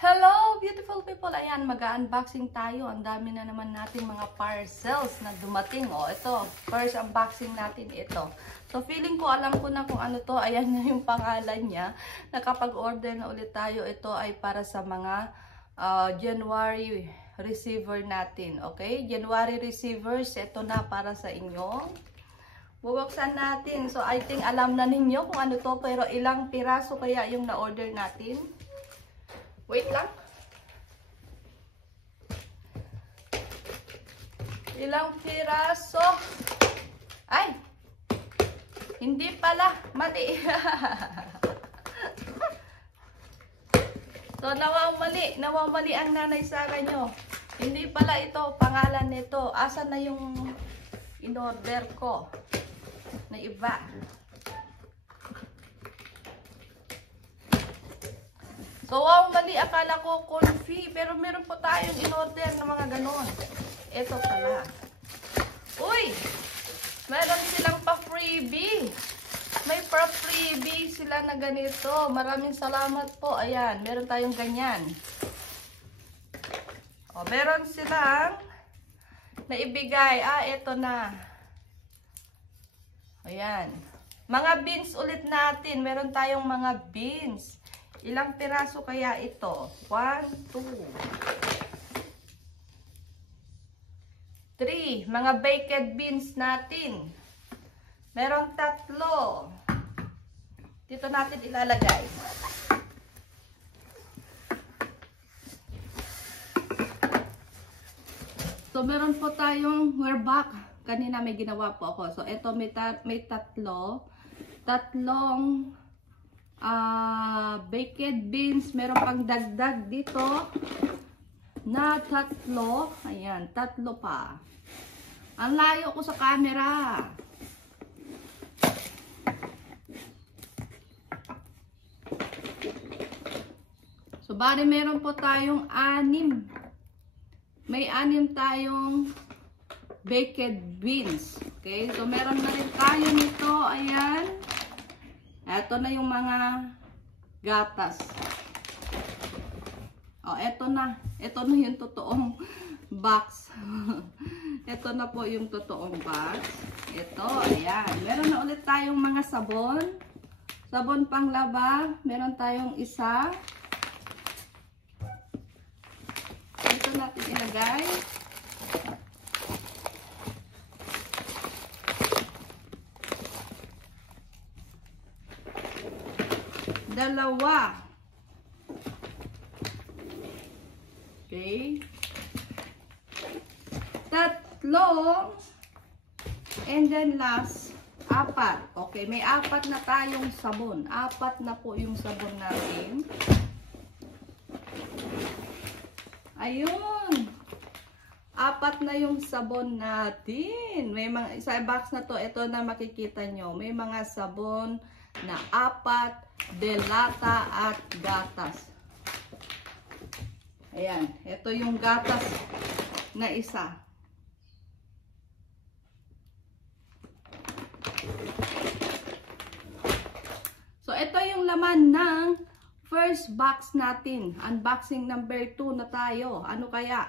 Hello, beautiful people! Ayan, mag-unboxing tayo. Ang dami na naman natin mga parcels na dumating. O, ito. First unboxing natin ito. So, feeling ko, alam ko na kung ano to. Ayan na yung pangalan niya. Nakapag-order na ulit tayo. Ito ay para sa mga January receiver natin. Okay? January receivers. Ito na para sa inyo. Bubuksan natin. So, I think alam na ninyo kung ano to. Pero ilang piraso kaya yung na-order natin? Wait lang. Ilang piraso? Ay! Hindi pala. Mali. So, nawawali ang nanay sa nyo. Hindi pala ito. Pangalan nito. Asan na yung in-order ko? Na iba. So, wow, mali. Akala ko confit. Pero meron po tayong in-order na mga ganon. Ito pala. Uy! Meron silang pa-freebie. May pa-freebie sila na ganito. Maraming salamat po. Ayan, meron tayong ganyan. O, meron silang naibigay. Ito na. Ayan. Mga beans ulit natin. Meron tayong mga beans. Ilang piraso kaya ito? 1, 2, 3. Mga baked beans natin. Meron 3. Dito natin ilalagay. So, meron po tayong, we're back. Kanina may ginawa po ako. So, ito may 3. Tatlong baked beans, meron pang dagdag dito na 3. Ayan, 3 pa. Ang layo ko sa camera. So, bali meron po tayong 6. May 6 tayong baked beans. Okay, so meron na rin tayo nito. Ayan. Ito na yung mga gatas. O, ito na. Ito na yung totoong box. Ito na po yung totoong box. Ito, ayan. Meron na ulit tayong mga sabon. Sabon panglaba. Meron tayong isa. Ito natin ilagay. Dalawa. Okay. 3. And then last, 4. Okay, may 4 na tayong sabon. 4 na po yung sabon natin. Ayun. 4 na yung sabon natin. May mga, sa box na to, ito na makikita nyo. May mga sabon na 4, delata at gatas. Ayan, ito yung gatas na isa. So, ito yung laman ng first box natin. Unboxing number 2 na tayo. Ano kaya?